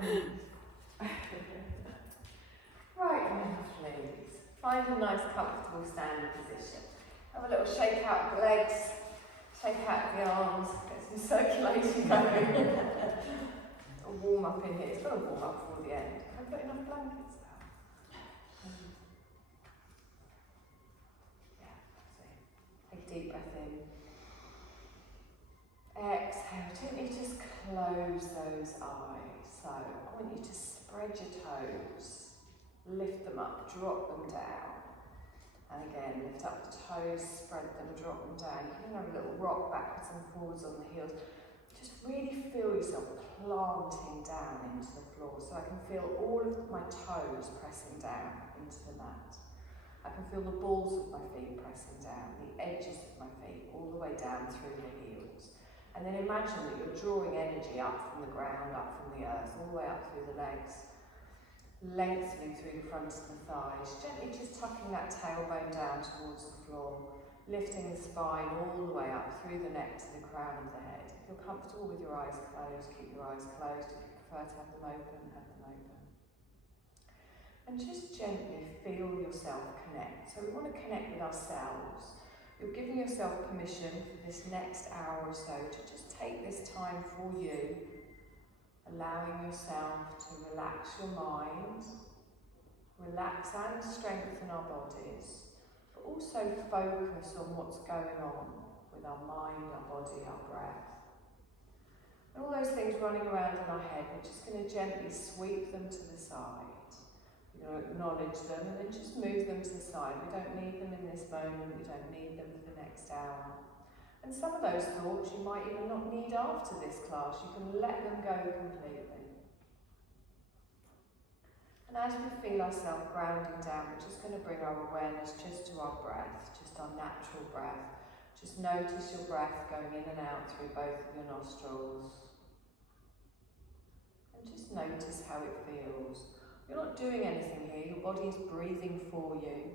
Right, please. Find a nice comfortable standing position. Have a little shake out of the legs, shake out of the arms, get some circulation going. A warm up in here. It's got to warm up before the end. Have I got enough blankets out? Yeah, take a deep breath in. Exhale, gently just close those eyes. So I want you to spread your toes, lift them up, drop them down. And again, lift up the toes, spread them, drop them down. You can have a little rock backwards and forwards on the heels. Just really feel yourself planting down into the floor. So I can feel all of my toes pressing down into the mat. I can feel the balls of my feet pressing down, the edges of my feet, all the way down through the heels. And then imagine that you're drawing energy up from the ground, up from the earth, all the way up through the legs, lengthening through the front of the thighs, gently just tucking that tailbone down towards the floor, lifting the spine all the way up through the neck to the crown of the head. If you're comfortable with your eyes closed, keep your eyes closed. If you prefer to have them open, have them open. And just gently feel yourself connect. So we want to connect with ourselves. You're giving yourself permission for this next hour or so to just take this time for you, allowing yourself to relax your mind, relax and strengthen our bodies, but also focus on what's going on with our mind, our body, our breath. And all those things running around in our head, we're just going to gently sweep them to the side. We're going to acknowledge them and then just move them to the side. We don't need them in this moment, we don't need them for the next hour. And some of those thoughts you might even not need after this class. You can let them go completely. And as we feel ourselves grounding down, we're just going to bring our awareness just to our breath, just our natural breath. Just notice your breath going in and out through both of your nostrils. And just notice how it feels. You're not doing anything here, your body is breathing for you.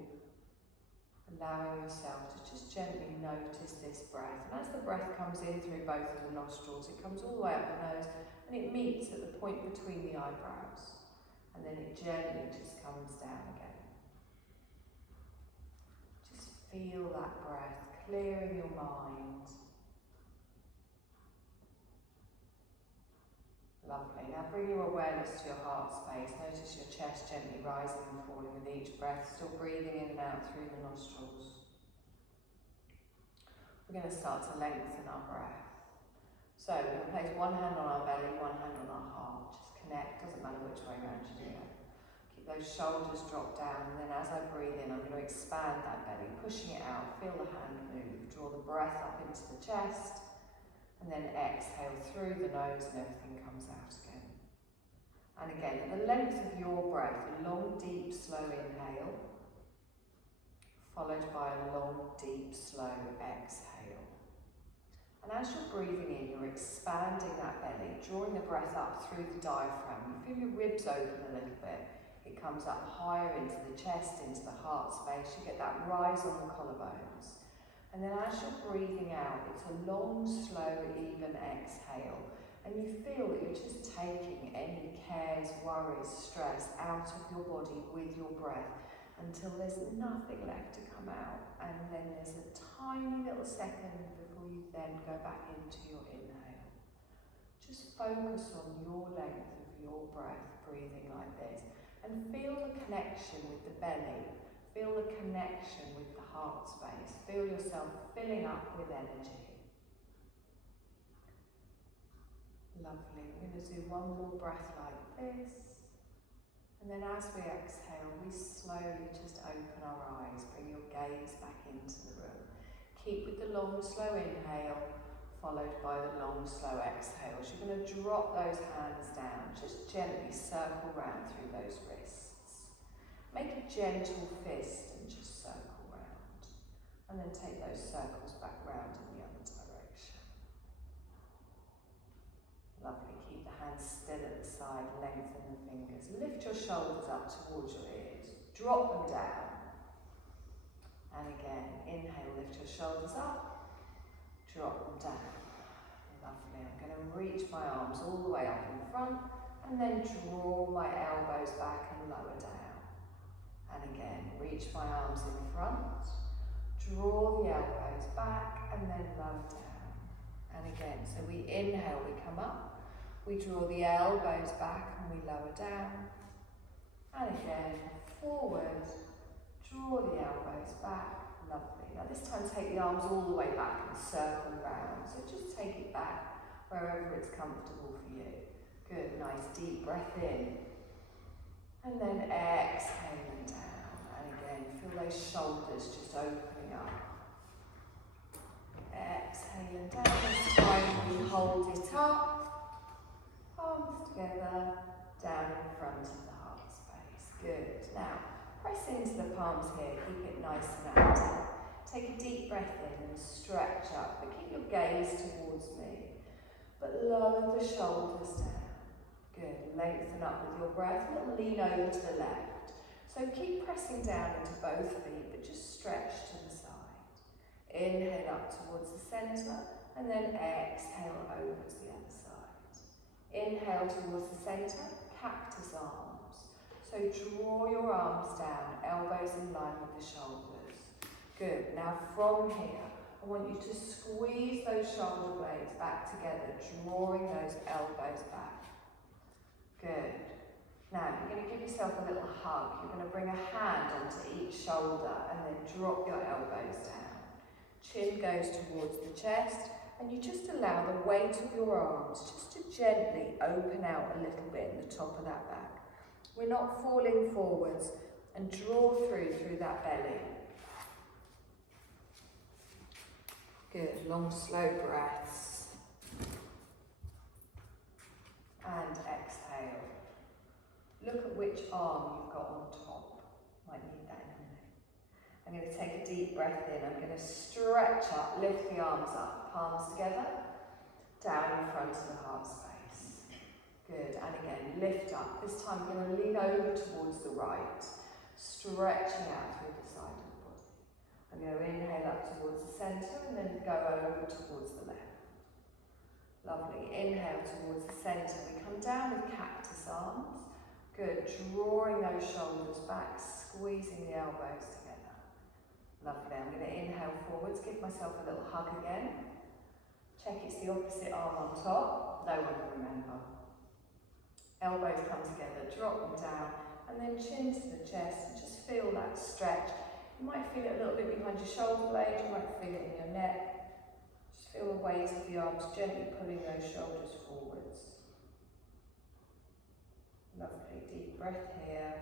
Allowing yourself to just gently notice this breath. And as the breath comes in through both of the nostrils, it comes all the way up the nose and it meets at the point between the eyebrows. And then it gently just comes down again. Just feel that breath clearing your mind. Lovely. Now bring your awareness to your heart space. Notice your chest gently rising and falling with each breath, still breathing in and out through the nostrils. We're going to start to lengthen our breath. So we're going to place one hand on our belly, one hand on our heart. Just connect, doesn't matter which way around you do it. Keep those shoulders drop down, and then as I breathe in, I'm going to expand that belly, pushing it out, feel the hand move, draw the breath up into the chest, and then exhale through the nose and everything comes out again. And again, at the length of your breath, a long, deep, slow inhale, followed by a long, deep, slow exhale. And as you're breathing in, you're expanding that belly, drawing the breath up through the diaphragm. You feel your ribs open a little bit. It comes up higher into the chest, into the heart space. You get that rise on the collarbones. And then as you're breathing out, it's a long, slow, even exhale. And you feel that you're just taking any cares, worries, stress out of your body with your breath until there's nothing left to come out. And then there's a tiny little second before you then go back into your inhale. Just focus on your length of your breath, breathing like this. And feel the connection with the belly. Feel the connection with the heart space. Feel yourself filling up with energy. Lovely. We're going to do one more breath like this. And then as we exhale, we slowly just open our eyes. Bring your gaze back into the room. Keep with the long, slow inhale, followed by the long, slow exhale. So you're going to drop those hands down. Just gently circle round through those wrists. Make a gentle fist and just circle round. And then take those circles back round in the other direction. Lovely. Keep the hands still at the side, lengthen the fingers. Lift your shoulders up towards your ears. Drop them down. And again, inhale, lift your shoulders up. Drop them down. Lovely. I'm going to reach my arms all the way up in front and then draw my elbows back and lower down. And again, reach my arms in front, draw the elbows back and then lower down. And again, so we inhale, we come up, we draw the elbows back and we lower down. And again, forward, draw the elbows back, lovely. Now this time take the arms all the way back and circle round. So just take it back wherever it's comfortable for you. Good, nice deep breath in. And then exhaling down. And again, feel those shoulders just opening up. Exhaling down. This time we hold it up. Palms together, down in front of the heart space. Good. Now, press into the palms here. Keep it nice and active. Take a deep breath in and stretch up. But keep your gaze towards me. But lower the shoulders down. Good, lengthen up with your breath, a little lean over to the left. So keep pressing down into both feet, but just stretch to the side. Inhale up towards the centre, and then exhale over to the other side. Inhale towards the centre, cactus arms. So draw your arms down, elbows in line with the shoulders. Good, now from here, I want you to squeeze those shoulder blades back together, drawing those elbows back. Good. Now you're going to give yourself a little hug. You're going to bring a hand onto each shoulder and then drop your elbows down. Chin goes towards the chest and you just allow the weight of your arms just to gently open out a little bit in the top of that back. We're not falling forwards, and draw through that belly. Good, long slow breaths. And exhale. Look at which arm you've got on top. Might need that in a minute. I'm going to take a deep breath in. I'm going to stretch up, lift the arms up, palms together, down in front of the heart space. Good, and again, lift up. This time I'm going to lean over towards the right, stretching out through the side of the body. I'm going to inhale up towards the centre and then go over towards the left. Lovely. Inhale towards the centre. We come down with cactus arms. Good. Drawing those shoulders back, squeezing the elbows together. Lovely. I'm going to inhale forwards, give myself a little hug again. Check it's the opposite arm on top. No one can remember. Elbows come together, drop them down, and then chin to the chest. Just feel that stretch. You might feel it a little bit behind your shoulder blade, you might feel it in your neck. Feel the weight of the arms gently pulling those shoulders forwards. Lovely, deep breath here.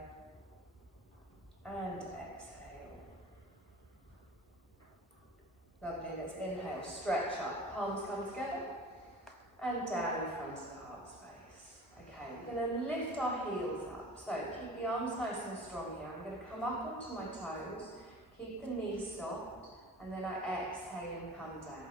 And exhale. Lovely, let's inhale, stretch up, palms come together. And down in front of the heart space. Okay, we're going to lift our heels up. So keep the arms nice and strong here. I'm going to come up onto my toes, keep the knees soft, and then I exhale and come down.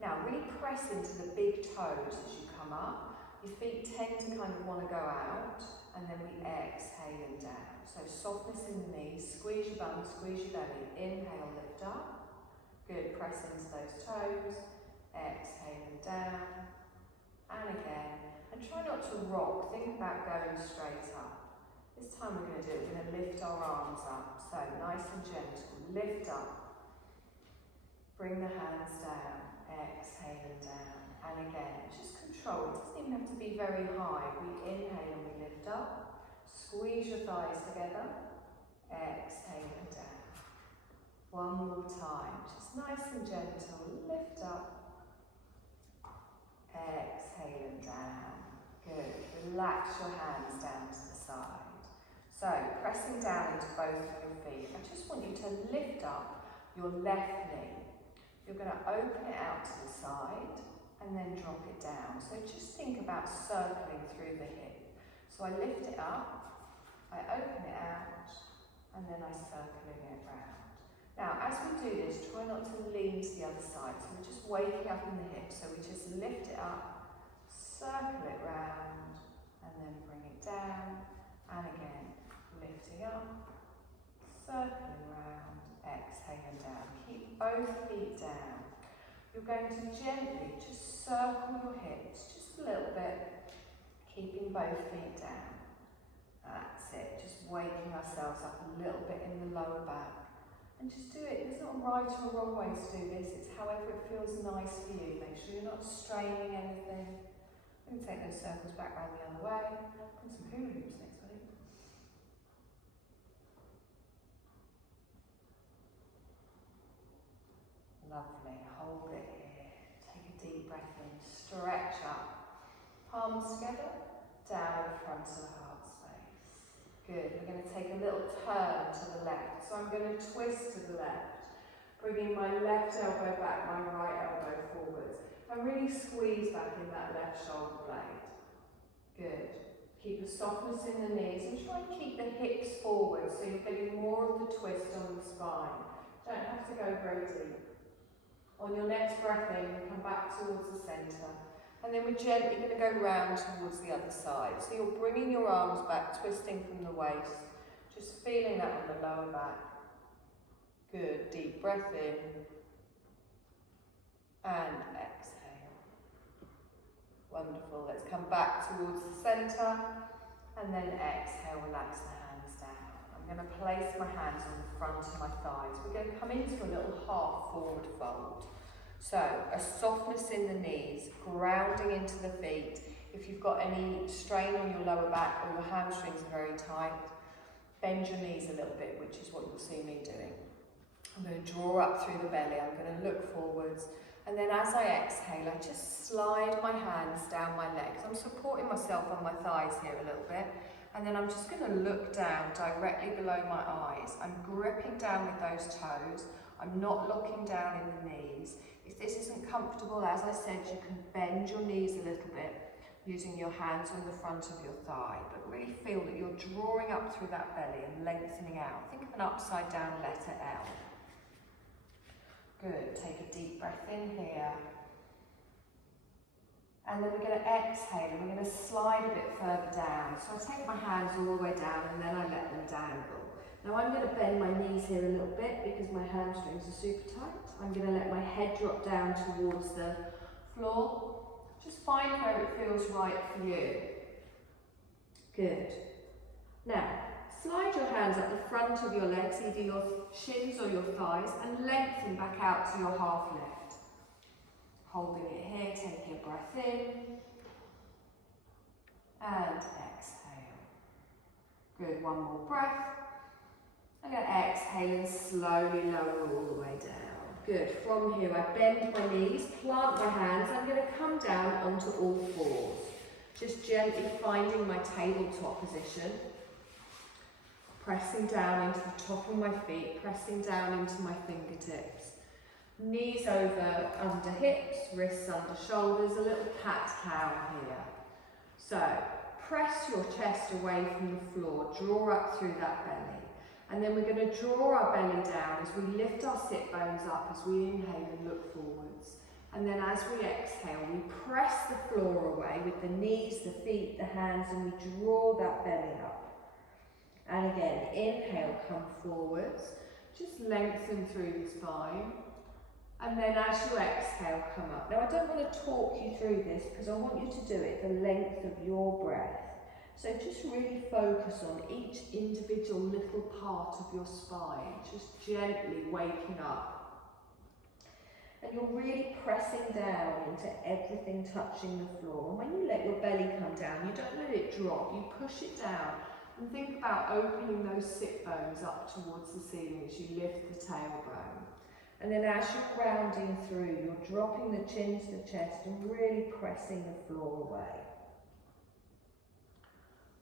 Now really press into the big toes as you come up. Your feet tend to kind of want to go out, and then we exhale and down. So softness in the knees, squeeze your bum, squeeze your belly. Inhale, lift up. Good, press into those toes. Exhale and down. And again. And try not to rock, think about going straight up. This time we're going to do it, we're going to lift our arms up. So nice and gentle, lift up. Bring the hands down. Exhale and down, and again, just control. It doesn't even have to be very high. We inhale and we lift up, squeeze your thighs together, exhale and down. One more time, just nice and gentle, lift up, exhale and down. Good, relax your hands down to the side. So, pressing down into both of your feet, I just want you to lift up your left knee. You're going to open it out to the side and then drop it down. So just think about circling through the hip. So I lift it up, I open it out, and then I circling it round. Now, as we do this, try not to lean to the other side. So we're just waking up in the hips. So we just lift it up, circle it round, and then bring it down. And again, lifting up, circling round, exhaling down. Keep both feet down. You're going to gently just circle your hips just a little bit. keeping both feet down. That's it, just waking ourselves up a little bit in the lower back. And just do it, there's not a right or a wrong way to do this, it's however it feels nice for you. Make sure you're not straining anything. We can take those circles back round the other way. Put some hula hoops next week. Lovely, hold it here. Take a deep breath in, stretch up. Palms together, down the front of the heart space. Good, we're going to take a little turn to the left. So I'm going to twist to the left, bringing my left elbow back, my right elbow forwards. And really squeeze back in that left shoulder blade. Good. Keep a softness in the knees and try and keep the hips forward so you're getting more of the twist on the spine. Don't have to go very deep. On your next breath in, you come back towards the centre. And then we're gently going to go round towards the other side. So you're bringing your arms back, twisting from the waist. Just feeling that on the lower back. Good. Deep breath in. And exhale. Wonderful. Let's come back towards the centre. And then exhale, relax the hands down. I'm going to place my hands on the front of my thighs. We're going to come into a little half forward fold. So, a softness in the knees, grounding into the feet. If you've got any strain on your lower back or your hamstrings are very tight, bend your knees a little bit, which is what you'll see me doing. I'm going to draw up through the belly, I'm going to look forwards, and then as I exhale, I just slide my hands down my legs. I'm supporting myself on my thighs here a little bit, and then I'm just going to look down directly below my eyes. I'm gripping down with those toes, I'm not locking down in the knees. If this isn't comfortable, as I said, you can bend your knees a little bit using your hands on the front of your thigh, but really feel that you're drawing up through that belly and lengthening out. Think of an upside down letter L. Good, take a deep breath in here. And then we're going to exhale and we're going to slide a bit further down. So I take my hands all the way down and then I let them dangle. Now I'm going to bend my knees here a little bit because my hamstrings are super tight. I'm going to let my head drop down towards the floor. Just find where it feels right for you. Good. Now, slide your hands at the front of your legs, either your shins or your thighs, and lengthen back out to your half lift. Holding it here, taking a breath in. And exhale. Good, one more breath. I'm going to exhale and slowly lower all the way down. Good. From here, I bend my knees, plant my hands. I'm going to come down onto all fours. Just gently finding my tabletop position. Pressing down into the top of my feet, pressing down into my fingertips. Knees over under hips, wrists under shoulders, a little cat-cow here. So, press your chest away from the floor, draw up through that belly. And then we're going to draw our belly down as we lift our sit bones up as we inhale and look forwards. And then as we exhale, we press the floor away with the knees, the feet, the hands, and we draw that belly up. And again, inhale, come forwards, just lengthen through the spine. And then as you exhale, come up. Now I don't want to talk you through this because I want you to do it the length of your breath. So just really focus on each individual little part of your spine, just gently waking up. And you're really pressing down into everything touching the floor. And when you let your belly come down, you don't let it drop, you push it down. And think about opening those sit bones up towards the ceiling as you lift the tailbone. And then as you're rounding through, you're dropping the chin to the chest and really pressing the floor away.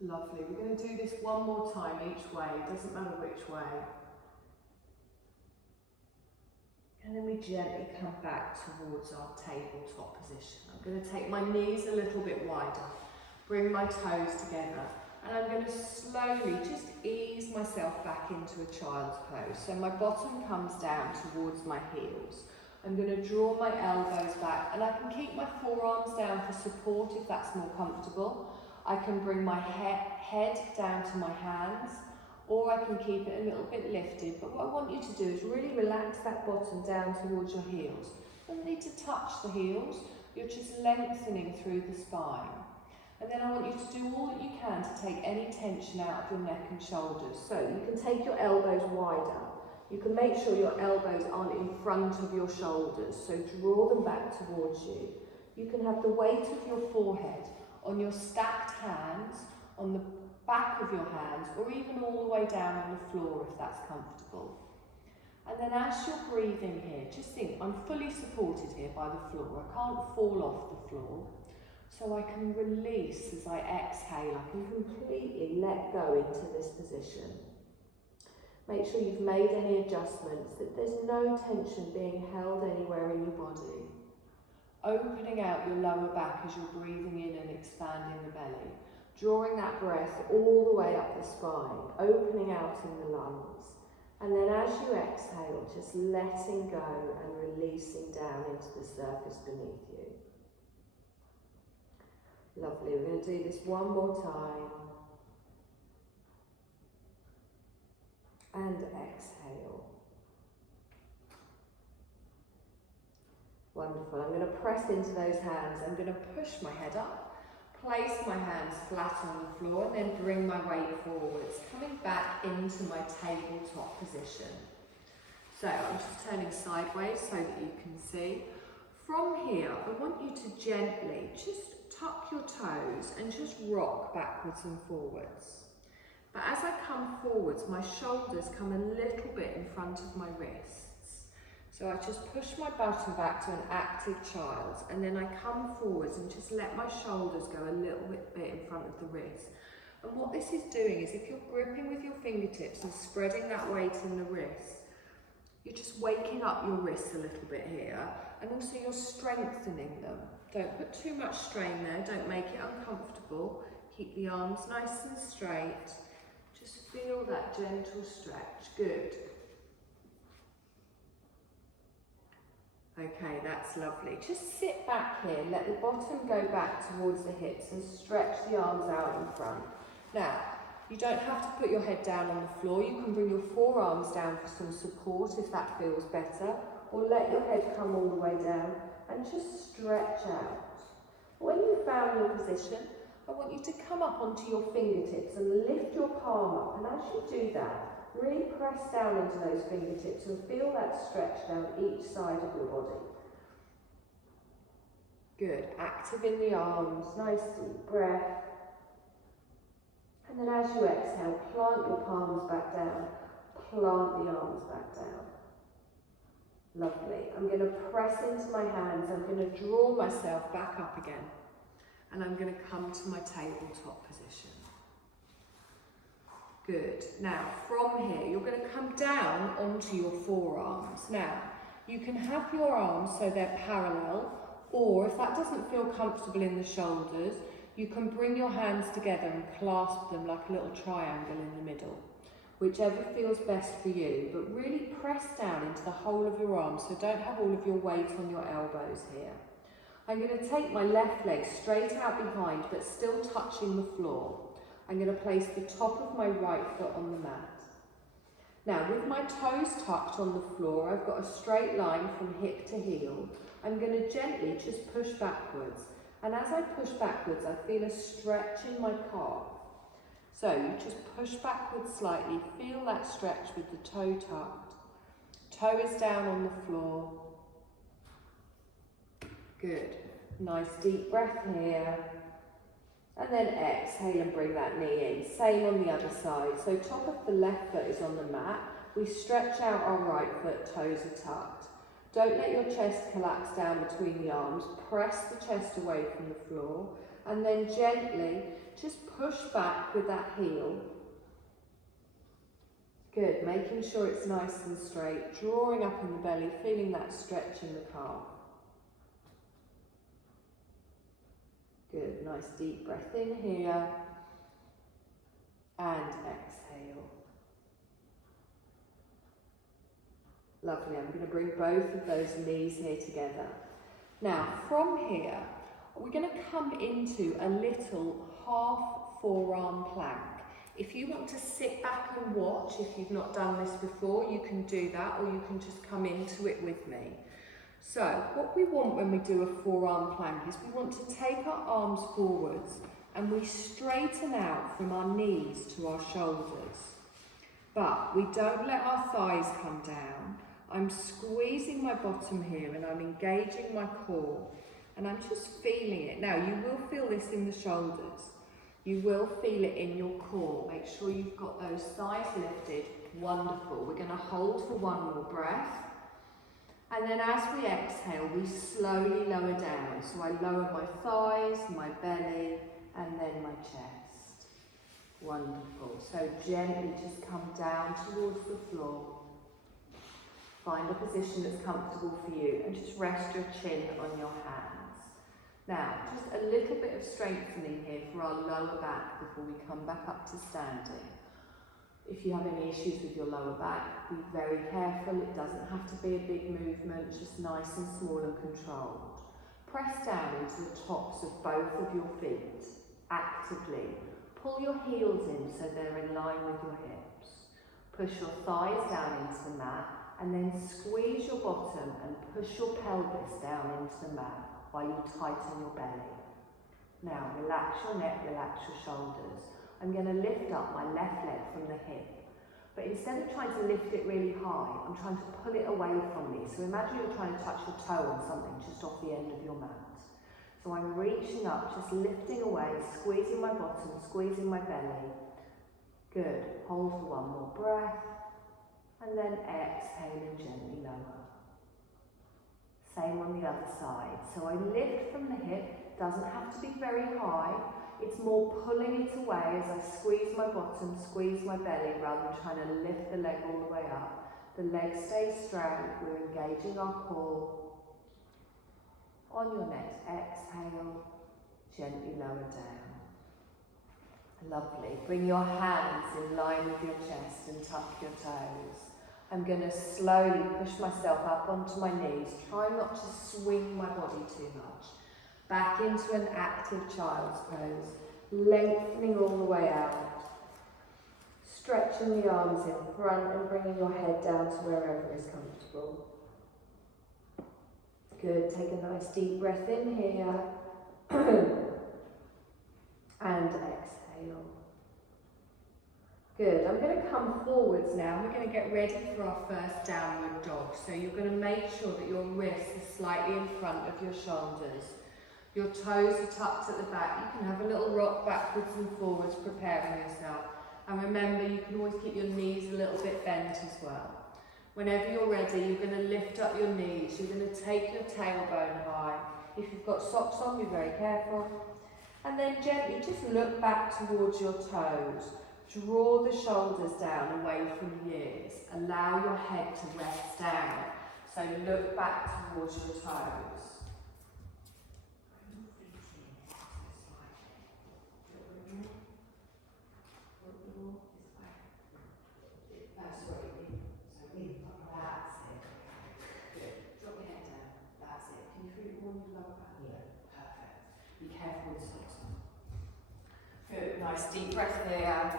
Lovely. We're going to do this one more time each way. It doesn't matter which way. And then we gently come back towards our tabletop position. I'm going to take my knees a little bit wider, bring my toes together, and I'm going to slowly just ease myself back into a child's pose. So my bottom comes down towards my heels. I'm going to draw my elbows back, and I can keep my forearms down for support if that's more comfortable. I can bring my head down to my hands, or I can keep it a little bit lifted. But what I want you to do is really relax that bottom down towards your heels. You don't need to touch the heels, you're just lengthening through the spine. And then I want you to do all that you can to take any tension out of your neck and shoulders. So you can take your elbows wider. You can make sure your elbows aren't in front of your shoulders, so draw them back towards you. You can have the weight of your forehead on your stacked hands, on the back of your hands, or even all the way down on the floor if that's comfortable. And then as you're breathing here, just think, I'm fully supported here by the floor. I can't fall off the floor. So I can release as I exhale. I can completely let go into this position. Make sure you've made any adjustments, that there's no tension being held anywhere in your body. Opening out your lower back as you're breathing in and expanding the belly. Drawing that breath all the way up the spine, opening out in the lungs. And then as you exhale, just letting go and releasing down into the surface beneath you. Lovely, we're going to do this one more time. And exhale. Wonderful, I'm going to press into those hands. I'm going to push my head up, place my hands flat on the floor, and then bring my weight forwards, coming back into my tabletop position. So I'm just turning sideways so that you can see. From here, I want you to gently just tuck your toes and just rock backwards and forwards. But as I come forwards, my shoulders come a little bit in front of my wrists. So I just push my bottom back to an active child, and then I come forwards and just let my shoulders go a little bit in front of the wrist. And what this is doing is, if you're gripping with your fingertips and spreading that weight in the wrist, you're just waking up your wrists a little bit here, and also you're strengthening them. Don't put too much strain there, don't make it uncomfortable. Keep the arms nice and straight. Just feel that gentle stretch, good. Okay, that's lovely. Just sit back here, let the bottom go back towards the hips and stretch the arms out in front. Now, you don't have to put your head down on the floor. You can bring your forearms down for some support if that feels better, or let your head come all the way down and just stretch out. When you've found your position, I want you to come up onto your fingertips and lift your palm up, and as you do that, really press down into those fingertips and feel that stretch down each side of your body. Good, active in the arms, nice deep breath. And then as you exhale, plant your palms back down, plant the arms back down. Lovely. I'm going to press into my hands, I'm going to draw myself back up again, and I'm going to come to my tabletop position. Good. Now, from here, you're going to come down onto your forearms. Now, you can have your arms so they're parallel, or if that doesn't feel comfortable in the shoulders, you can bring your hands together and clasp them like a little triangle in the middle. Whichever feels best for you, but really press down into the whole of your arms, so don't have all of your weight on your elbows here. I'm going to take my left leg straight out behind, but still touching the floor. I'm going to place the top of my right foot on the mat. Now, with my toes tucked on the floor, I've got a straight line from hip to heel. I'm going to gently just push backwards. And as I push backwards, I feel a stretch in my calf. So you just push backwards slightly, feel that stretch with the toe tucked. Toe is down on the floor. Good. Nice deep breath here. And then exhale and bring that knee in. Same on the other side. So top of the left foot is on the mat. We stretch out our right foot, toes are tucked. Don't let your chest collapse down between the arms. Press the chest away from the floor. And then gently just push back with that heel. Good, making sure it's nice and straight. Drawing up in the belly, feeling that stretch in the calf. Good, nice deep breath in here. And exhale. Lovely, I'm going to bring both of those knees here together. Now, from here, we're going to come into a little half forearm plank. If you want to sit back and watch, if you've not done this before, you can do that, or you can just come into it with me. So, what we want when we do a forearm plank is we want to take our arms forwards and we straighten out from our knees to our shoulders. But we don't let our thighs come down. I'm squeezing my bottom here and I'm engaging my core, and I'm just feeling it. Now, you will feel this in the shoulders. You will feel it in your core. Make sure you've got those thighs lifted. Wonderful. We're going to hold for one more breath. And then as we exhale, we slowly lower down. So I lower my thighs, my belly, and then my chest. Wonderful. So gently just come down towards the floor. Find a position that's comfortable for you and just rest your chin on your hands. Now, just a little bit of strengthening here for our lower back before we come back up to standing. If you have any issues with your lower back, be very careful. It doesn't have to be a big movement, just nice and small and controlled. Press down into the tops of both of your feet, actively. Pull your heels in so they're in line with your hips. Push your thighs down into the mat, and then squeeze your bottom and push your pelvis down into the mat while you tighten your belly. Now, relax your neck, relax your shoulders. I'm going to lift up my left leg from the hip. But instead of trying to lift it really high, I'm trying to pull it away from me. So imagine you're trying to touch your toe on something just off the end of your mat. So I'm reaching up, just lifting away, squeezing my bottom, squeezing my belly. Good. Hold for one more breath. And then exhale and gently lower. Same on the other side. So I lift from the hip, doesn't have to be very high. It's more pulling it away as I squeeze my bottom, squeeze my belly, rather than trying to lift the leg all the way up. The leg stays straight, we're engaging our core. On your next exhale, gently lower down. Lovely. Bring your hands in line with your chest and tuck your toes. I'm going to slowly push myself up onto my knees. Try not to swing my body too much. Back into an active child's pose. Lengthening all the way out. Stretching the arms in front and bringing your head down to wherever is comfortable. Good. Take a nice deep breath in here. And exhale. Good. I'm going to come forwards now. We're going to get ready for our first downward dog. So you're going to make sure that your wrists are slightly in front of your shoulders. Your toes are tucked at the back. You can have a little rock backwards and forwards, preparing yourself. And remember, you can always keep your knees a little bit bent as well. Whenever you're ready, you're going to lift up your knees. You're going to take your tailbone high. If you've got socks on, be very careful. And then gently just look back towards your toes. Draw the shoulders down away from the ears. Allow your head to rest down. So look back towards your toes. Good, nice deep breath here.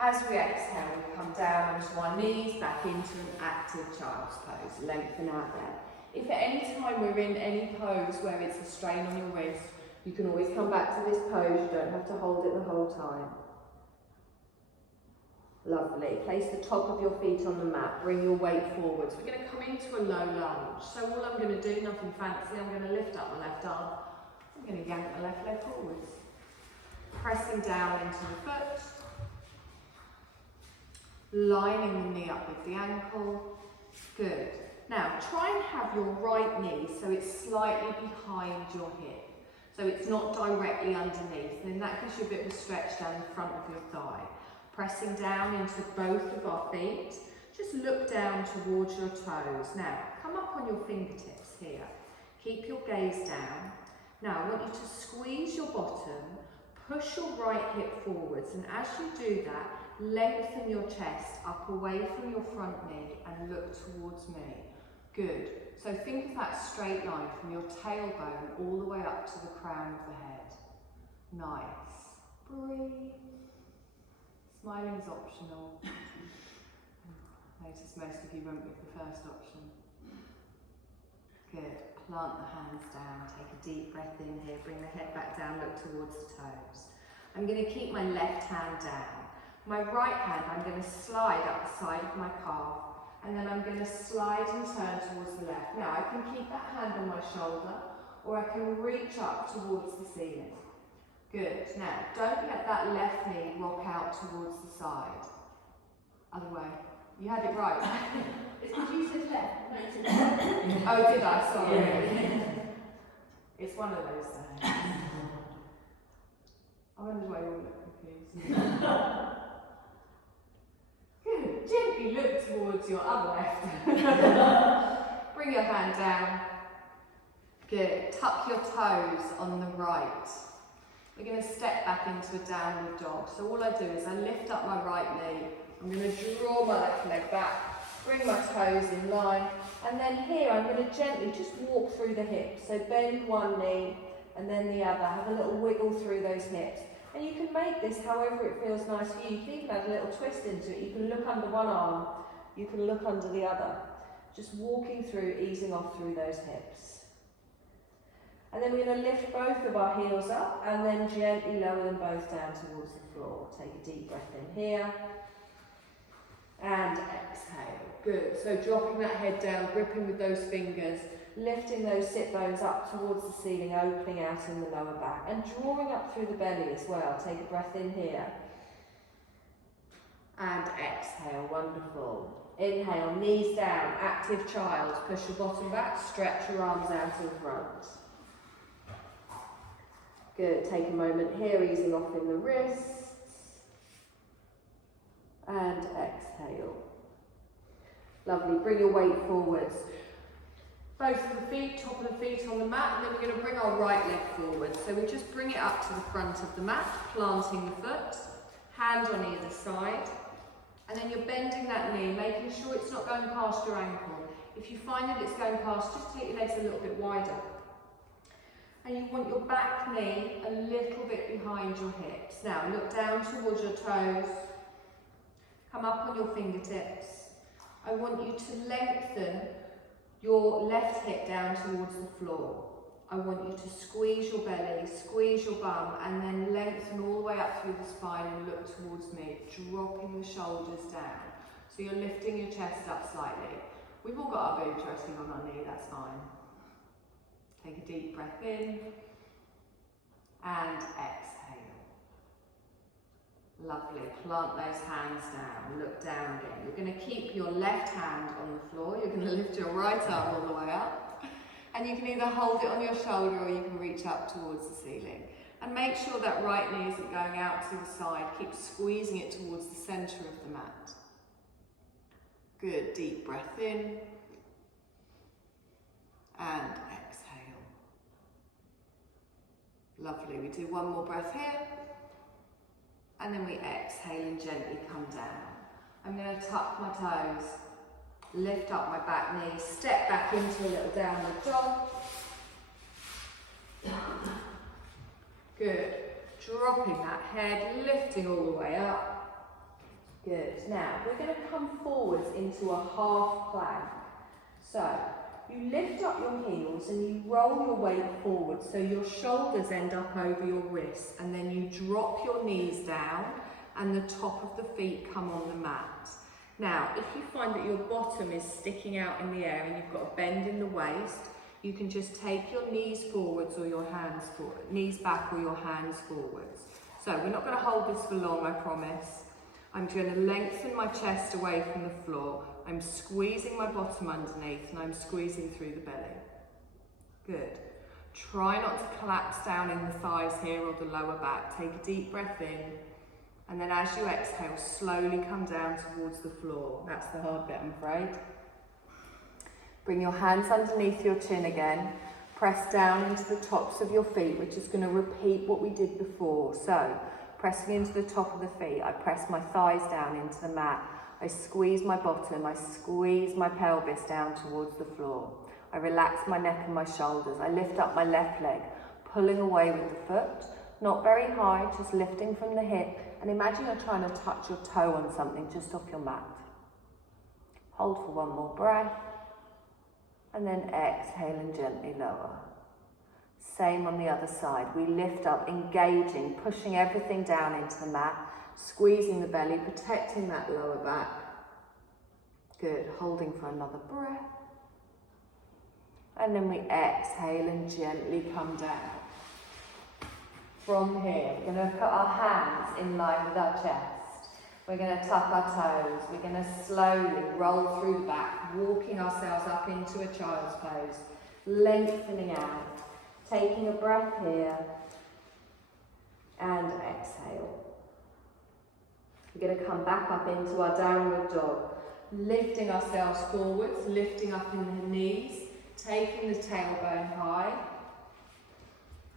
As we exhale, we come down onto our knees, back into an active child's pose. Lengthen out there. If at any time we're in any pose where it's a strain on your wrist, you can always come back to this pose. You don't have to hold it the whole time. Lovely. Place the top of your feet on the mat. Bring your weight forwards. We're going to come into a low lunge. So all I'm going to do, nothing fancy, I'm going to lift up my left arm. I'm going to yank my left leg forwards. Pressing down into the foot. Lining the knee up with the ankle. Good. Now try and have your right knee so it's slightly behind your hip. So it's not directly underneath. And then that gives you a bit of a stretch down the front of your thigh. Pressing down into both of our feet. Just look down towards your toes. Now come up on your fingertips here. Keep your gaze down. Now I want you to squeeze your bottom. Push your right hip forwards, and as you do that, lengthen your chest up away from your front knee and look towards me. Good. So think of that straight line from your tailbone all the way up to the crown of the head. Nice. Breathe. Smiling is optional. Notice most of you went with the first option. Good. Plant the hands down. Take a deep breath in here. Bring the head back down. Look towards the toes. I'm going to keep my left hand down. My right hand, I'm going to slide up the side of my calf, and then I'm going to slide and turn towards the left. Now I can keep that hand on my shoulder, or I can reach up towards the ceiling. Good. Now, don't let that left knee rock out towards the side. Other way. You had it right. It's because you said left. Oh, did I? Sorry. It's one of those things. I wonder why you all look confused. Good. Gently look towards your other left. Bring your hand down. Good. Tuck your toes on the right. We're going to step back into a downward dog. So all I do is I lift up my right knee. I'm going to draw my left leg back, bring my toes in line, and then here I'm going to gently just walk through the hips. So bend one knee and then the other. Have a little wiggle through those hips. And you can make this however it feels nice for you. You can even add a little twist into it. You can look under one arm, you can look under the other. Just walking through, easing off through those hips. And then we're going to lift both of our heels up and then gently lower them both down towards the floor. Take a deep breath in here. And exhale. Good. So dropping that head down, gripping with those fingers, lifting those sit bones up towards the ceiling, opening out in the lower back, and drawing up through the belly as well. Take a breath in here. And exhale. Wonderful. Inhale, knees down, active child. Push your bottom back, stretch your arms out in front. Good. Take a moment here, easing off in the wrists. And exhale. Lovely. Bring your weight forwards. Both of the feet, top of the feet on the mat, and then we're going to bring our right leg forward. So we just bring it up to the front of the mat, planting the foot, hand on either side, and then you're bending that knee, making sure it's not going past your ankle. If you find that it's going past, just take your legs a little bit wider. And you want your back knee a little bit behind your hips. Now look down towards your toes. Come up on your fingertips. I want you to lengthen your left hip down towards the floor. I want you to squeeze your belly, squeeze your bum, and then lengthen all the way up through the spine and look towards me, dropping the shoulders down. So you're lifting your chest up slightly. We've all got our boobs resting on our knee, that's fine. Take a deep breath in and exhale. Lovely. Plant those hands down. Look down again. You're going to keep your left hand on the floor. You're going to lift your right arm all the way up. And you can either hold it on your shoulder or you can reach up towards the ceiling. And make sure that right knee isn't going out to the side. Keep squeezing it towards the centre of the mat. Good. Deep breath in. And exhale. Lovely. We do one more breath here. And then we exhale and gently come down. I'm going to tuck my toes, lift up my back knee, step back into a little downward dog. Good. Dropping that head, lifting all the way up. Good. Now, we're going to come forwards into a half plank. So, you lift up your heels and you roll your weight forward so your shoulders end up over your wrists, and then you drop your knees down and the top of the feet come on the mat. Now, if you find that your bottom is sticking out in the air and you've got a bend in the waist, you can just take your knees forwards or your hands forward, knees back or your hands forwards. So we're not going to hold this for long, I promise. I'm going to lengthen my chest away from the floor. I'm squeezing my bottom underneath and I'm squeezing through the belly. Good. Try not to collapse down in the thighs here or the lower back. Take a deep breath in, and then as you exhale, slowly come down towards the floor. That's the hard bit, I'm afraid. Bring your hands underneath your chin again. Press down into the tops of your feet, which is going to repeat what we did before. So, pressing into the top of the feet, I press my thighs down into the mat. I squeeze my bottom, I squeeze my pelvis down towards the floor. I relax my neck and my shoulders. I lift up my left leg, pulling away with the foot. Not very high, just lifting from the hip. And imagine you're trying to touch your toe on something just off your mat. Hold for one more breath. And then exhale and gently lower. Same on the other side. We lift up, engaging, pushing everything down into the mat, squeezing the belly, protecting that lower back. Good, holding for another breath. And then we exhale and gently come down. From here, we're going to put our hands in line with our chest. We're going to tuck our toes. We're going to slowly roll through the back, walking ourselves up into a child's pose, lengthening out. Taking a breath here and exhale. We're going to come back up into our downward dog, lifting ourselves forwards, lifting up in the knees, taking the tailbone high.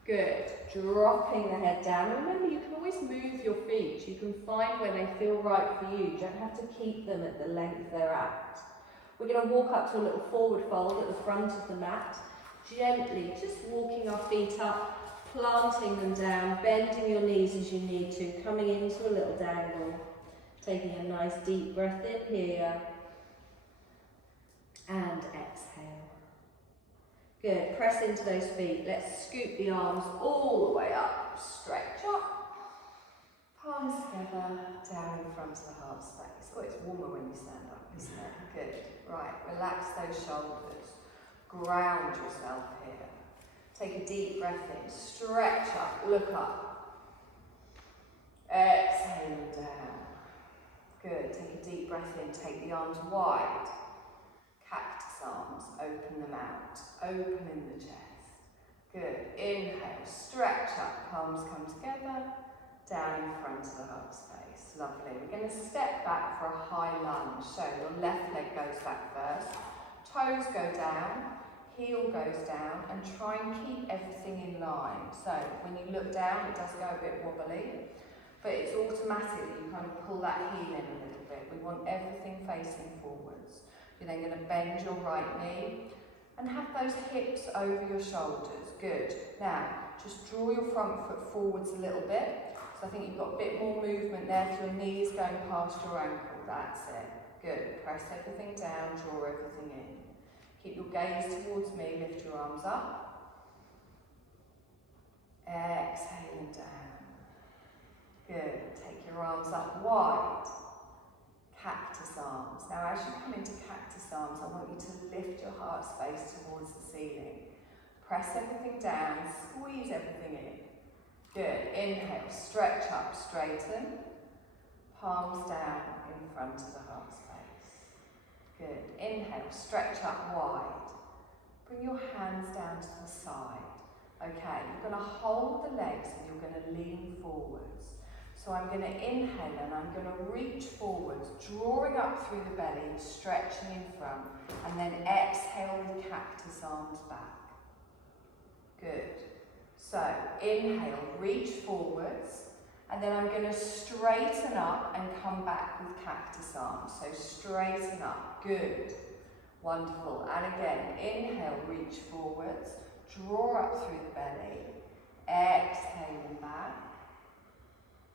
Good. Dropping the head down. And remember, you can always move your feet. You can find where they feel right for you. You don't have to keep them at the length they're at. We're going to walk up to a little forward fold at the front of the mat. Gently, just walking our feet up, planting them down, bending your knees as you need to, coming into a little dangle. Taking a nice deep breath in here. And exhale. Good, press into those feet. Let's scoop the arms all the way up. Stretch up. Palms together, down in front of the heart space. Oh, it's warmer when you stand up, isn't it? Good. Right, relax those shoulders. Ground yourself here. Take a deep breath in. Stretch up, look up. Exhale down. Good. Take a deep breath in. Take the arms wide. Cactus arms. Open them out. Open in the chest. Good. Inhale. Stretch up. Palms come together. Down in front of the heart space. Lovely. We're going to step back for a high lunge. So your left leg goes back first. Toes go down. Heel goes down, and try and keep everything in line. So when you look down, it does go a bit wobbly, but it's automatic that you kind of pull that heel in a little bit. We want everything facing forwards. You're then going to bend your right knee and have those hips over your shoulders. Good. Now, just draw your front foot forwards a little bit. So I think you've got a bit more movement there to your knees going past your ankle. That's it. Good. Press everything down, draw everything in. Keep your gaze towards me, lift your arms up. Exhaling down. Good. Take your arms up wide. Cactus arms. Now as you come into cactus arms, I want you to lift your heart space towards the ceiling. Press everything down, squeeze everything in. Good. Inhale, stretch up, straighten. Palms down in front of the heart space. Good. Inhale, stretch up wide. Bring your hands down to the side. Okay, you're going to hold the legs and you're going to lean forwards. So I'm going to inhale and I'm going to reach forwards, drawing up through the belly, stretching in front, and then exhale with cactus arms back. Good. So inhale, reach forwards. And then I'm going to straighten up and come back with cactus arms. So straighten up. Good. Wonderful. And again, inhale, reach forwards. Draw up through the belly. Exhaling back.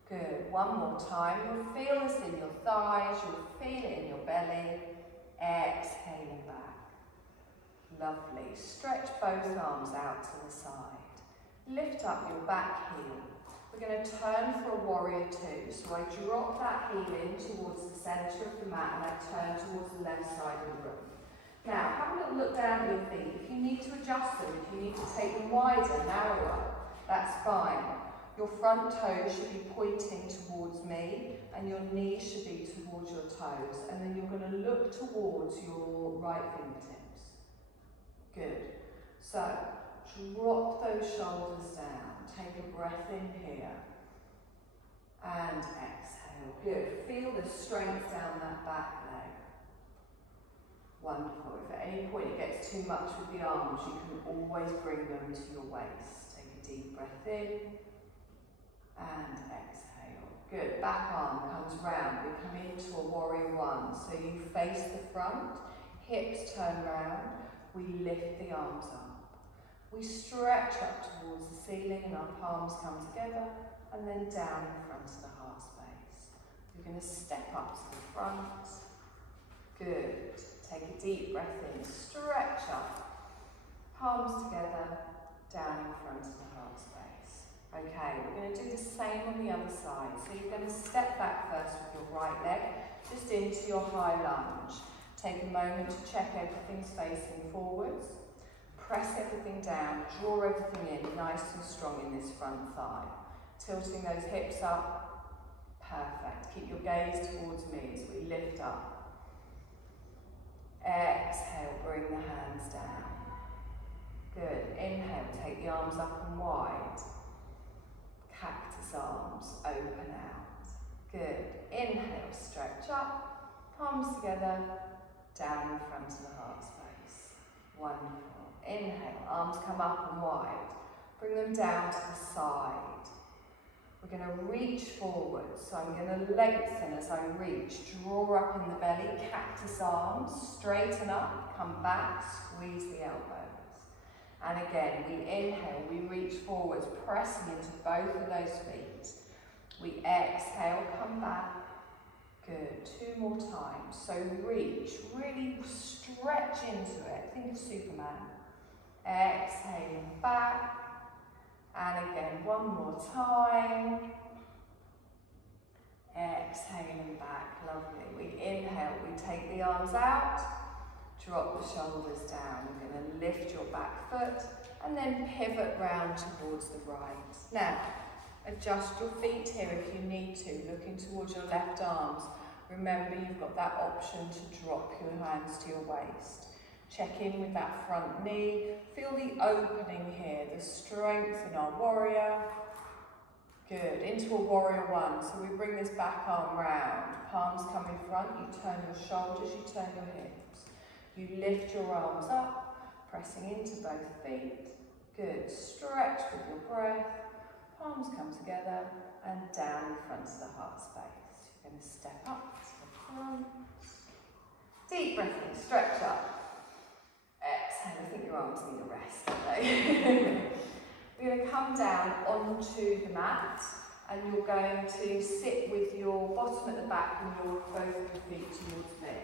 Good. One more time. You'll feel this in your thighs. You'll feel it in your belly. Exhaling back. Lovely. Stretch both arms out to the side. Lift up your back heel. We're going to turn for a warrior two. So I drop that heel in towards the centre of the mat and I turn towards the left side of the room. Now, have a little look down at your feet. If you need to adjust them, if you need to take them wider, narrower, that's fine. Your front toes should be pointing towards me and your knees should be towards your toes. And then you're going to look towards your right fingertips. Good. So, drop those shoulders down. Take a breath in here. And exhale. Good. Feel the strength down that back leg. Wonderful. If at any point it gets too much with the arms, you can always bring them to your waist. Take a deep breath in. And exhale. Good. Back arm comes round. We come into a warrior one. So you face the front. Hips turn round. We lift the arms up. We stretch up towards the ceiling and our palms come together and then down in front of the heart space. You're going to step up to the front. Good. Take a deep breath in. Stretch up. Palms together. down in front of the heart space. Okay, we're going to do the same on the other side. So you're going to step back first with your right leg, just into your high lunge. Take a moment to check everything's facing forwards. Press everything down, draw everything in nice and strong in this front thigh. Tilting those hips up. Perfect. Keep your gaze towards me as we lift up. Exhale, bring the hands down. Good. Inhale, take the arms up and wide. Cactus arms, open out. Good. Inhale, stretch up, palms together, down in front of the heart space. Wonderful. Inhale, arms come up and wide. Bring them down to the side. We're going to reach forward, so I'm going to lengthen as I reach. Draw up in the belly, cactus arms, straighten up, come back, squeeze the elbows. And again, we inhale, we reach forwards, pressing into both of those feet. We exhale, come back. Good, 2 more times. So reach, really stretch into it. Think of Superman. Exhaling back. And again, 1 more time. Exhaling back, lovely. We inhale, we take the arms out, drop the shoulders down. We're going to lift your back foot and then pivot round towards the right. Now, adjust your feet here if you need to, looking towards your left arms. Remember, you've got that option to drop your hands to your waist. Check in with that front knee. Feel the opening here, the strength in our warrior. Good, into a warrior 1. So we bring this back arm round. Palms come in front, you turn your shoulders, you turn your hips. You lift your arms up, pressing into both feet. Good, stretch with your breath. Palms come together and down in front of the heart space. You're going to step up to the front. Deep breath in, stretch up. Exhale, I think your arms need a rest, don't they? We're going to come down onto the mat and you're going to sit with your bottom at the back and your both of your feet towards me.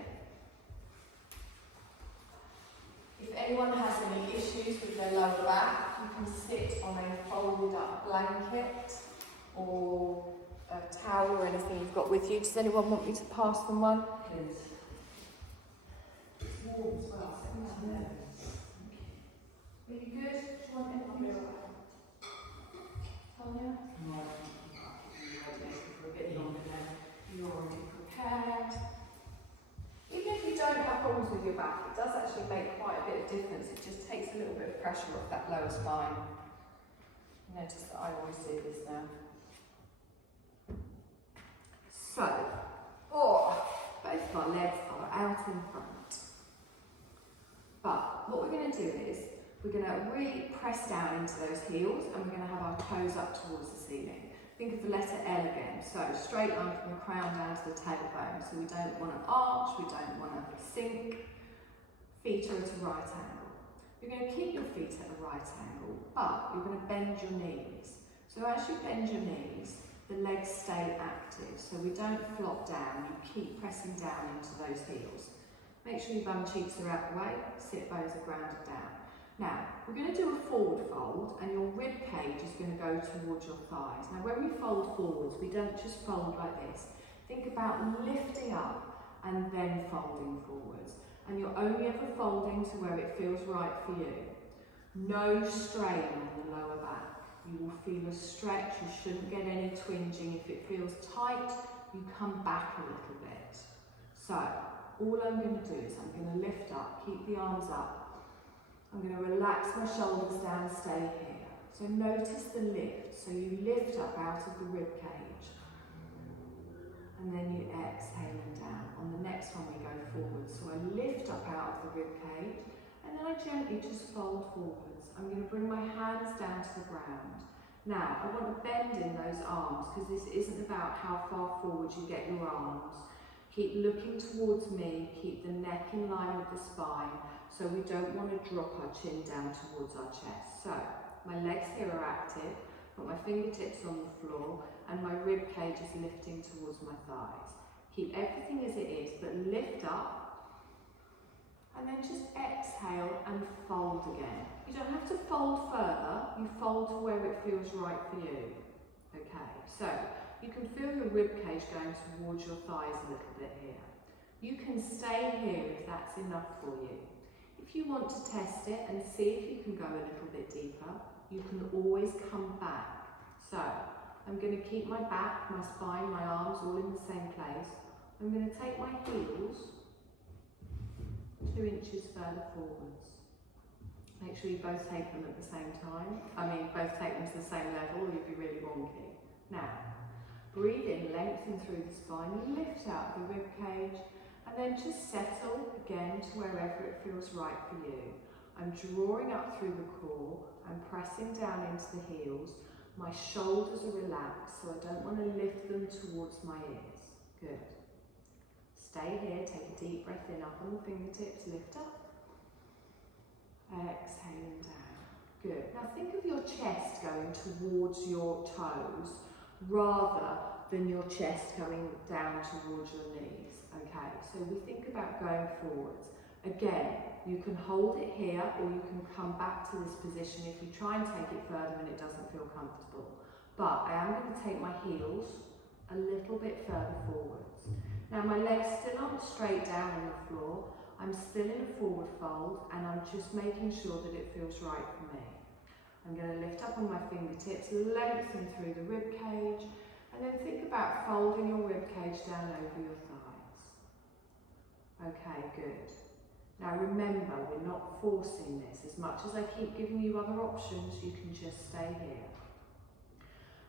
If anyone has any issues with their lower back, you can sit on a folded up blanket or a towel or anything you've got with you. Does anyone want me to pass them one? Please. It's warm as well. Are you good? Do you want anything? Tanya? No, for a bit longer now. You're already prepared. Even if you don't have problems with your back, it does actually make quite a bit of difference. It just takes a little bit of pressure off that lower spine. Notice that I always do this now. So, both of our legs are out in front. But what we're going to do is, we're going to really press down into those heels and we're going to have our toes up towards the ceiling. Think of the letter L again. So straight line from the crown down to the tailbone. So we don't want to arch, we don't want to sink. Feet are at a right angle. You're going to keep your feet at a right angle, but you're going to bend your knees. So as you bend your knees, the legs stay active. So we don't flop down, you keep pressing down into those heels. Make sure your bum cheeks are out the way, sit bones are grounded down. Now, we're going to do a forward fold and your rib cage is going to go towards your thighs. Now, when we fold forwards, we don't just fold like this. Think about lifting up and then folding forwards. And you're only ever folding to where it feels right for you. No strain on the lower back. You will feel a stretch, you shouldn't get any twinging. If it feels tight, you come back a little bit. So, all I'm going to do is I'm going to lift up, keep the arms up. I'm going to relax my shoulders down, stay here. So notice the lift. So you lift up out of the rib cage. And then you exhale and down. On the next one we go forward. So I lift up out of the rib cage. And then I gently just fold forwards. I'm going to bring my hands down to the ground. Now, I want to bend in those arms because this isn't about how far forward you get your arms. Keep looking towards me. Keep the neck in line with the spine. So we don't want to drop our chin down towards our chest. So my legs here are active, got my fingertips on the floor, and my rib cage is lifting towards my thighs. Keep everything as it is, but lift up And then just exhale and fold again. You don't have to fold further, you fold to where it feels right for you. Okay, so you can feel your rib cage going towards your thighs a little bit here. You can stay here if that's enough for you. If you want to test it and see if you can go a little bit deeper, you can always come back. So I'm going to keep my back, my spine, my arms all in the same place. I'm going to take my heels 2 inches further forwards. Make sure you both take them at the same time. Both take them to the same level or you'd be really wonky. Now, breathe in, lengthen through the spine, you lift out the rib cage, and then just settle again to wherever it feels right for you. I'm drawing up through the core, I'm pressing down into the heels, my shoulders are relaxed, so I don't want to lift them towards my ears. Good. Stay here, take a deep breath in, up on the fingertips, lift up. Exhaling down. Good. Now think of your chest going towards your toes rather than your chest coming down towards your knees. Okay, so we think about going forwards. Again, you can hold it here or you can come back to this position if you try and take it further and it doesn't feel comfortable. But I am going to take my heels a little bit further forwards. Now my legs still aren't straight down on the floor. I'm still in a forward fold and I'm just making sure that it feels right for me. I'm going to lift up on my fingertips, lengthen through the rib cage, and then think about folding your rib cage down over your thighs. Okay, good. Now remember, we're not forcing this. As much as I keep giving you other options, you can just stay here.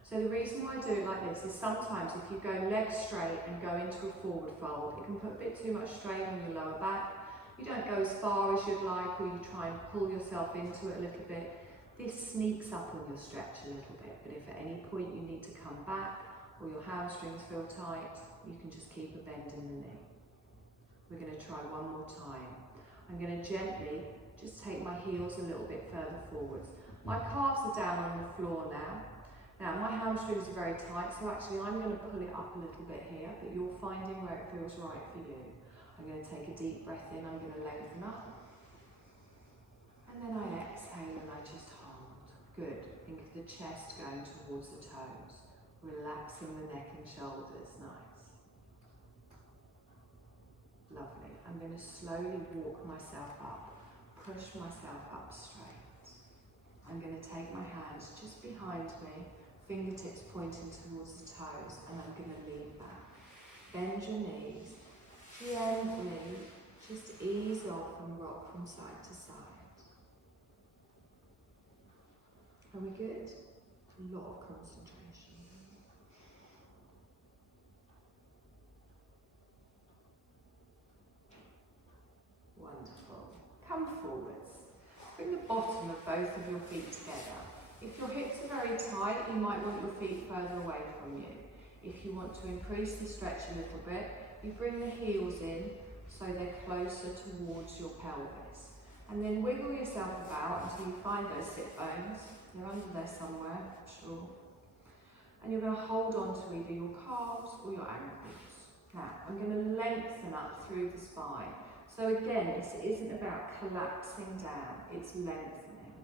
So the reason why I do it like this is sometimes if you go legs straight and go into a forward fold, it can put a bit too much strain on your lower back. You don't go as far as you'd like, or you try and pull yourself into it a little bit. This sneaks up on your stretch a little bit, but if at any point you need to come back or your hamstrings feel tight, you can just keep a bend in the knee. We're going to try one more time. I'm going to gently just take my heels a little bit further forwards. My calves are down on the floor now. Now my hamstrings are very tight, so actually I'm going to pull it up a little bit here, but you're finding where it feels right for you. I'm going to take a deep breath in, I'm going to lengthen up. And then I exhale and I just hold. Good. Think of the chest going towards the toes. Relaxing the neck and shoulders. Nice. Lovely. I'm going to slowly walk myself up. Push myself up straight. I'm going to take my hands just behind me, fingertips pointing towards the toes, and I'm going to lean back. Bend your knees. Gently, just ease off and rock from side to side. Are we good? A lot of concentration. Wonderful. Come forwards. Bring the bottom of both of your feet together. If your hips are very tight, you might want your feet further away from you. If you want to increase the stretch a little bit, you bring the heels in so they're closer towards your pelvis. And then wiggle yourself about until you find those sit bones. They're under there somewhere, sure. And you're going to hold on to either your calves or your ankles. Now, I'm going to lengthen up through the spine. So again, this isn't about collapsing down, it's lengthening.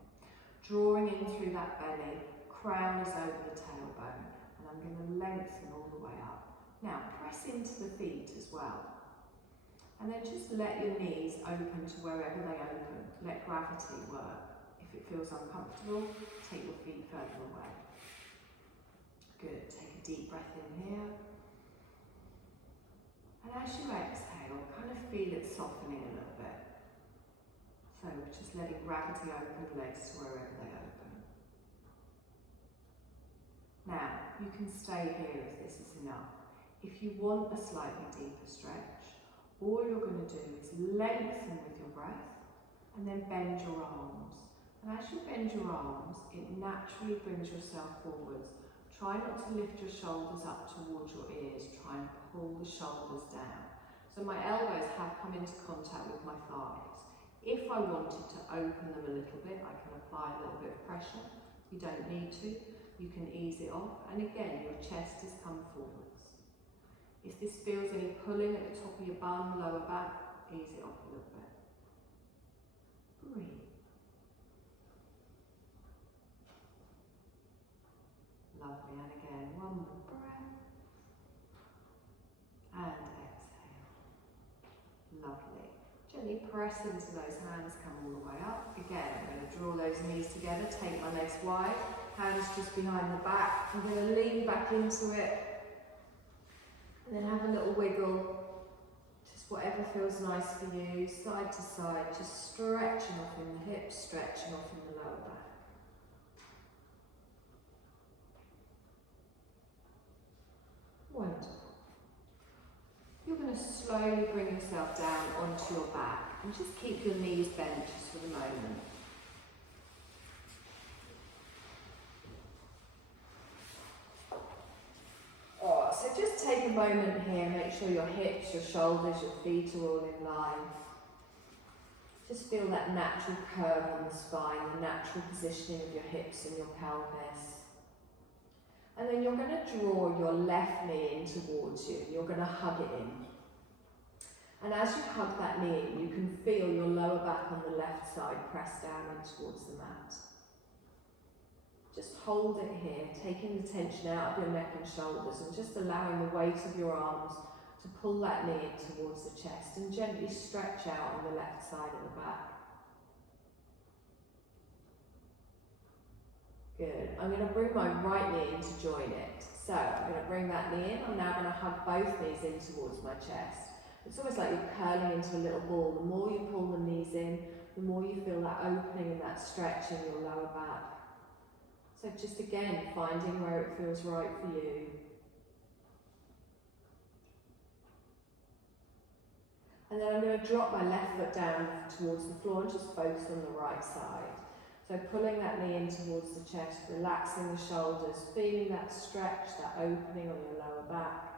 Drawing in through that belly, crown is over the tailbone, and I'm going to lengthen all the way up. Now, press into the feet as well. And then just let your knees open to wherever they open. Let gravity work. If it feels uncomfortable, take your feet further away. Good. Take a deep breath in here. And as you exhale, kind of feel it softening a little bit. So just letting gravity open the legs to wherever they open. Now, you can stay here if this is enough. If you want a slightly deeper stretch, all you're going to do is lengthen with your breath and then bend your arms. And as you bend your arms, it naturally brings yourself forwards. Try not to lift your shoulders up towards your ears. Try and pull the shoulders down. So my elbows have come into contact with my thighs. If I wanted to open them a little bit, I can apply a little bit of pressure. You don't need to. You can ease it off. And again, your chest has come forwards. If this feels any pulling at the top of your bum, lower back, ease it off a little bit. gently press into those hands, come all the way up. Again, I'm going to draw those knees together, take my legs wide, hands just behind the back. I'm going to lean back into it, and then have a little wiggle. Just whatever feels nice for you, side to side, just stretching off in the hips, stretching off in the lower back. Wonderful. You're going to slowly bring yourself down onto your back and just keep your knees bent just for the moment. Alright, so just take a moment here, make sure your hips, your shoulders, your feet are all in line. Just feel that natural curve on the spine, the natural positioning of your hips and your pelvis. And then you're going to draw your left knee in towards you. You're going to hug it in. And as you hug that knee in, you can feel your lower back on the left side press down in towards the mat. Just hold it here, taking the tension out of your neck and shoulders and just allowing the weight of your arms to pull that knee in towards the chest and gently stretch out on the left side of the back. Good. I'm going to bring my right knee in to join it. So I'm going to bring that knee in. I'm now going to hug both knees in towards my chest. It's almost like you're curling into a little ball. The more you pull the knees in, the more you feel that opening and that stretch in your lower back. So just again, finding where it feels right for you. And then I'm going to drop my left foot down towards the floor and just focus on the right side. So pulling that knee in towards the chest, relaxing the shoulders, feeling that stretch, that opening on your lower back.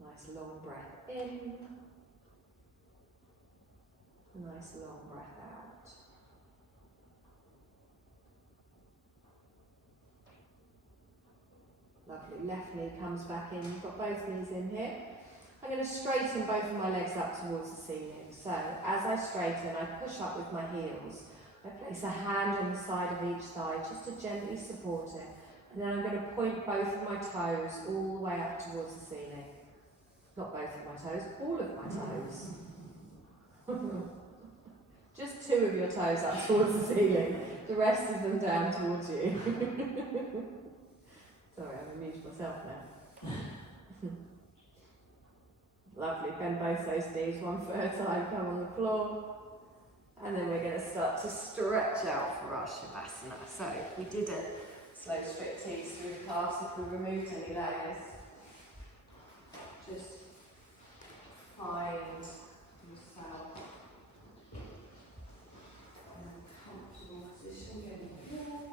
Nice long breath in. Nice long breath out. Lovely. Left knee comes back in. You've got both knees in here. I'm going to straighten both of my legs up towards the ceiling. So as I straighten, I push up with my heels. I place a hand on the side of each thigh just to gently support it. And then I'm going to point both of my toes all the way up towards the ceiling. Not both of my toes, all of my toes. Just two of your toes up towards the ceiling. The rest of them down towards you. Sorry, I've amused myself now. Lovely, bend both those knees one for a time, come on the floor. And then we're going to start to stretch out for our Shavasana. So if we did a slow striptease through the calves, if we removed any layers, just find yourself in a comfortable position, getting full.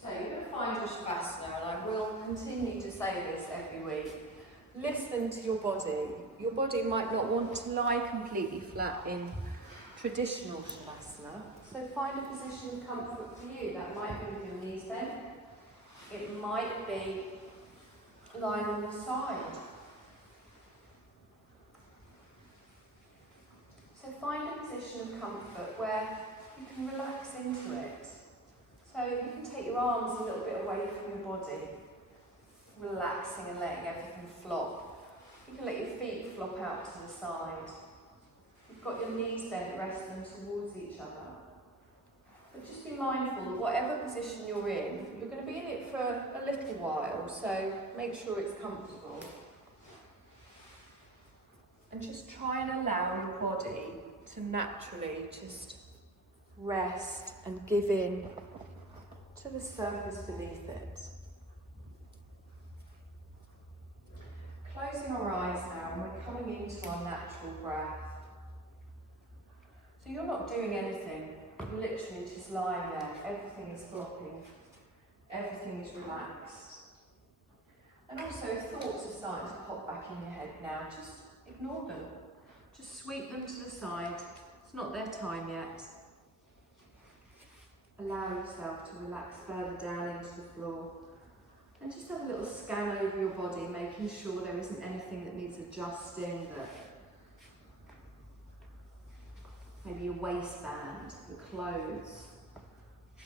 So you're going to find your Shavasana, and I will continue to say this every week. Listen to your body. Your body might not want to lie completely flat in traditional Shavasana, so find a position of comfort for you. That might be with your knees bent. It might be lying on your side. So find a position of comfort where you can relax into it. So you can take your arms a little bit away from your body, relaxing and letting everything flop. You can let your feet flop out to the side. You've got your knees bent, rest them towards each other. But just be mindful that whatever position you're in, you're going to be in it for a little while, so make sure it's comfortable. And just try and allow your body to naturally just rest and give in to the surface beneath it. Closing our eyes now, and we're coming into our natural breath. So you're not doing anything, you're literally just lying there. Everything is flopping, everything is relaxed. And also, if thoughts are starting to pop back in your head now, just ignore them. Just sweep them to the side. It's not their time yet. Allow yourself to relax further down into the floor. And just have a little scan over your body, making sure there isn't anything that needs adjusting, that maybe your waistband, your clothes,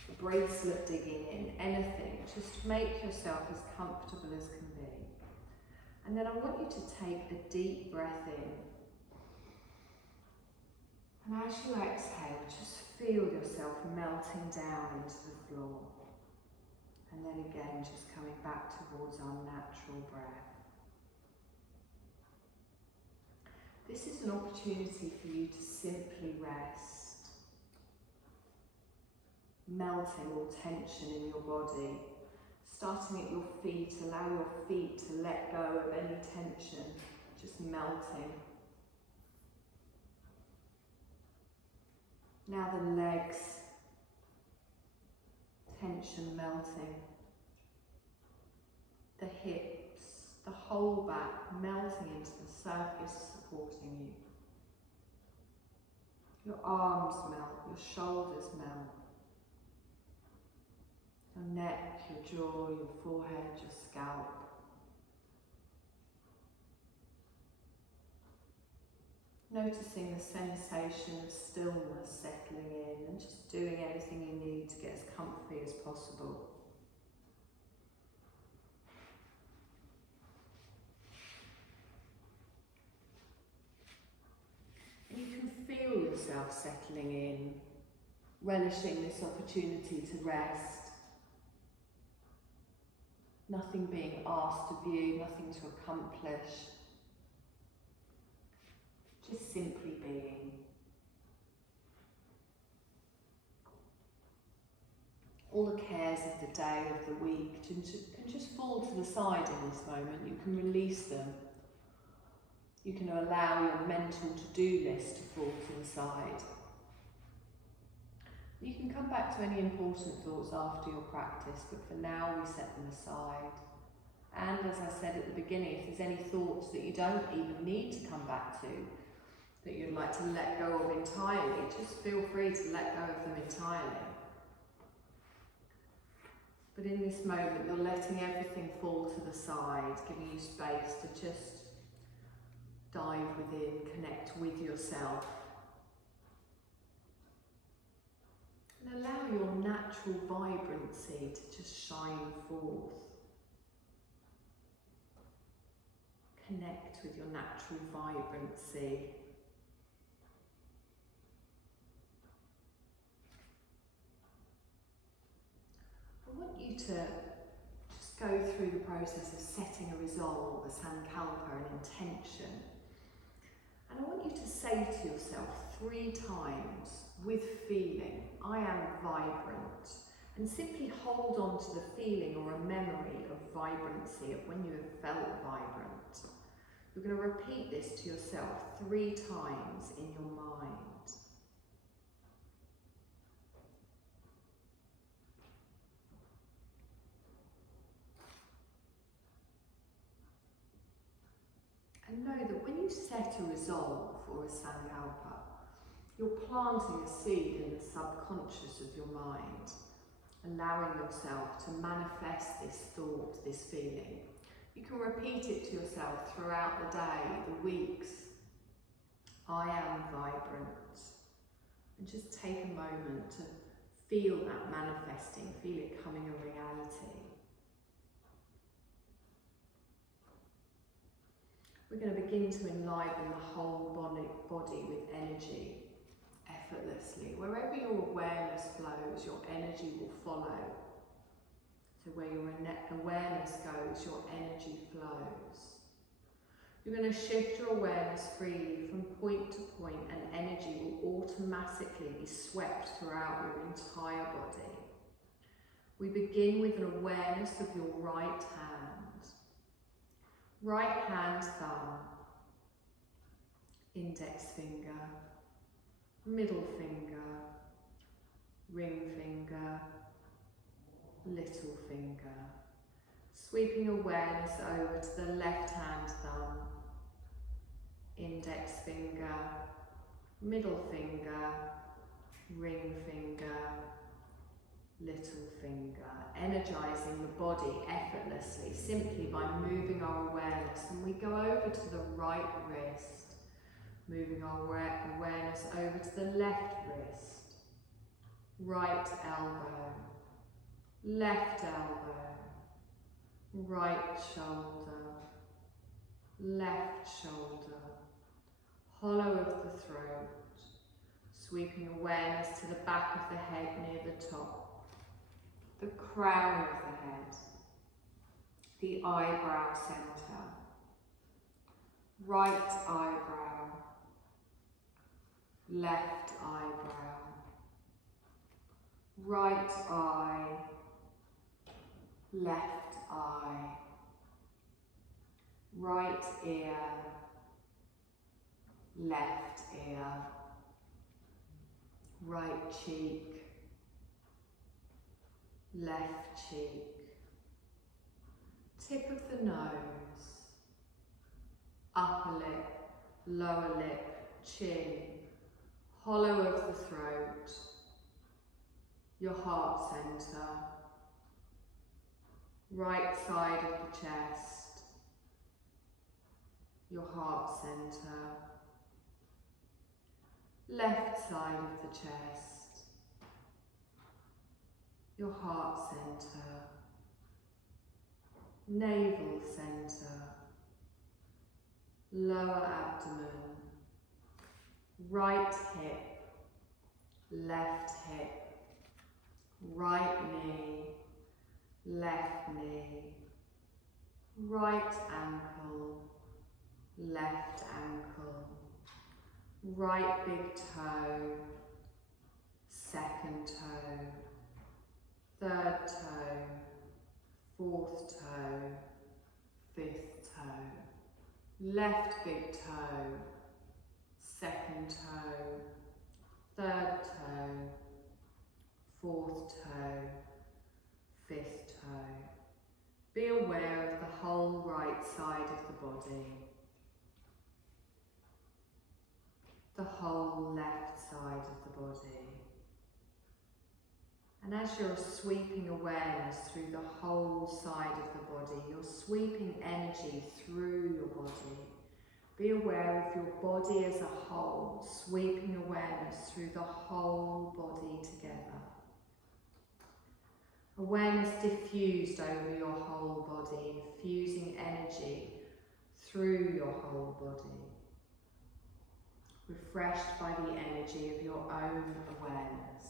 a bracelet digging in, anything. Just make yourself as comfortable as can be. And then I want you to take a deep breath in. And as you exhale, just feel yourself melting down into the floor. And then again, just coming back towards our natural breath. This is an opportunity for you to simply rest, melting all tension in your body. Starting at your feet, allow your feet to let go of any tension, just melting. Now the legs, tension melting. The hips, the whole back melting into the surface supporting you. Your arms melt, your shoulders melt. Your neck, your jaw, your forehead, your scalp. Noticing the sensation of stillness settling in and just doing anything you need to get as comfy as possible. You can feel yourself settling in, relishing this opportunity to rest. Nothing being asked of you, nothing to accomplish. Just simply being. All the cares of the day, of the week, can just fall to the side in this moment. You can release them. You can allow your mental to-do list to fall to the side. You can come back to any important thoughts after your practice, but for now we set them aside. And as I said at the beginning, if there's any thoughts that you don't even need to come back to, that you'd like to let go of entirely, just feel free to let go of them entirely. But in this moment, you're letting everything fall to the side, giving you space to just dive within, connect with yourself. And allow your natural vibrancy to just shine forth. Connect with your natural vibrancy. I want you to just go through the process of setting a resolve, a sankalpa, an intention. And I want you to say to yourself 3 times with feeling, I am vibrant. And simply hold on to the feeling or a memory of vibrancy, of when you have felt vibrant. You're going to repeat this to yourself 3 times in your mind. And know that when you set a resolve or a sankalpa, you're planting a seed in the subconscious of your mind, allowing yourself to manifest this thought, this feeling. You can repeat it to yourself throughout the day, the weeks. I am vibrant. And just take a moment to feel that manifesting, feel it coming a reality. We're going to begin to enliven the whole body with energy, effortlessly. Wherever your awareness flows, your energy will follow. So where your awareness goes, your energy flows. You're going to shift your awareness freely from point to point, and energy will automatically be swept throughout your entire body. We begin with an awareness of your right hand. Right hand thumb, index finger, middle finger, ring finger, little finger. Sweeping awareness over to the left hand thumb, index finger, middle finger, ring finger, little finger, energizing the body effortlessly simply by moving our awareness. And we go over to the right wrist, moving our awareness over to the left wrist, right elbow, left elbow, right shoulder, left shoulder, hollow of the throat, sweeping awareness to the back of the head near the top, the crown of the head, the eyebrow center, right eyebrow, left eyebrow, right eye, left eye, right ear, left ear, right cheek, left cheek, tip of the nose, upper lip, lower lip, chin, hollow of the throat, your heart center, right side of the chest, your heart center, left side of the chest, your heart center, navel center, lower abdomen, right hip, left hip, right knee, left knee, right ankle, left ankle, right big toe, second toe, third toe, fourth toe, fifth toe, left big toe, second toe, third toe, fourth toe, fifth toe. Be aware of the whole right side of the body, the whole left side of the body. And as you're sweeping awareness through the whole side of the body, you're sweeping energy through your body. Be aware of your body as a whole, sweeping awareness through the whole body together. Awareness diffused over your whole body, infusing energy through your whole body. Refreshed by the energy of your own awareness.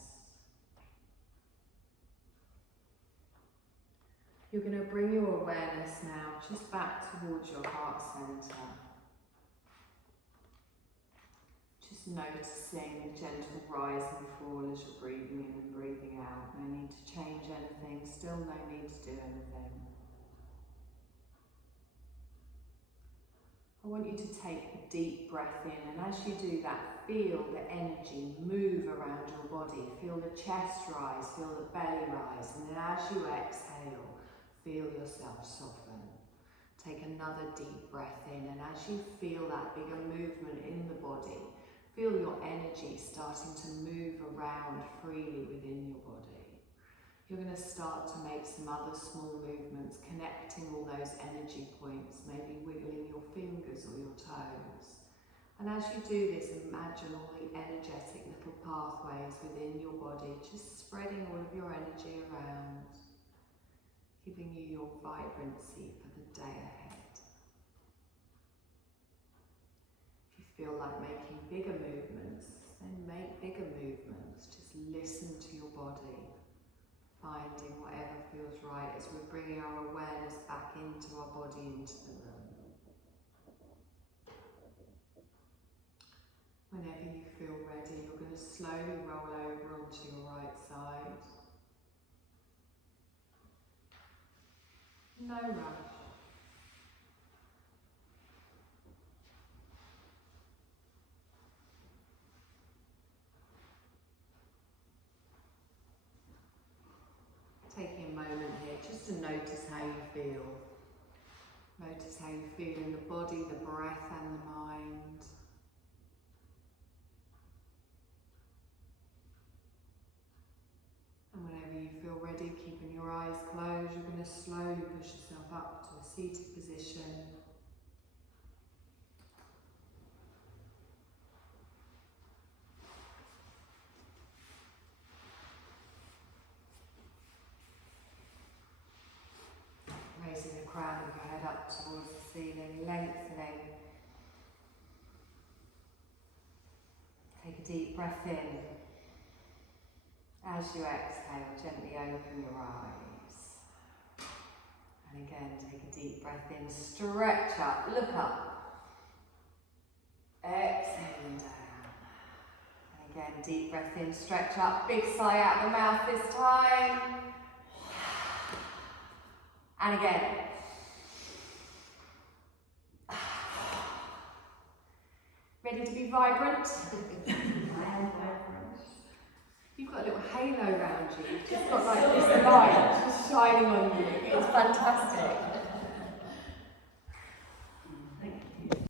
You're going to bring your awareness now just back towards your heart center. Just noticing the gentle rise and fall as you're breathing in and breathing out. No need to change anything, still no need to do anything. I want you to take a deep breath in, and as you do that, feel the energy move around your body. Feel the chest rise, feel the belly rise, and then as you exhale, feel yourself soften. Take another deep breath in, and as you feel that bigger movement in the body, feel your energy starting to move around freely within your body. You're going to start to make some other small movements, connecting all those energy points, maybe wiggling your fingers or your toes. And as you do this, imagine all the energetic little pathways within your body, just spreading all of your energy around, giving you your vibrancy for the day ahead. If you feel like making bigger movements, then make bigger movements. Just listen to your body, finding whatever feels right as we're bringing our awareness back into our body, into the room. Whenever you feel ready, you're going to slowly roll over onto your right side. No rush. Taking a moment here just to notice how you feel. Notice how you feel in the body, the breath and the mind. And whenever you feel up to a seated position. Raising the crown of your head up towards the ceiling, lengthening. Take a deep breath in. As you exhale, gently open your eyes. And again, take a deep breath in, stretch up, look up. Exhaling down. And again, deep breath in, stretch up, big sigh out the mouth this time. And again. Ready to be vibrant? I am vibrant. You've got a little halo around you. You've just got like this light just shining on you. It's fantastic.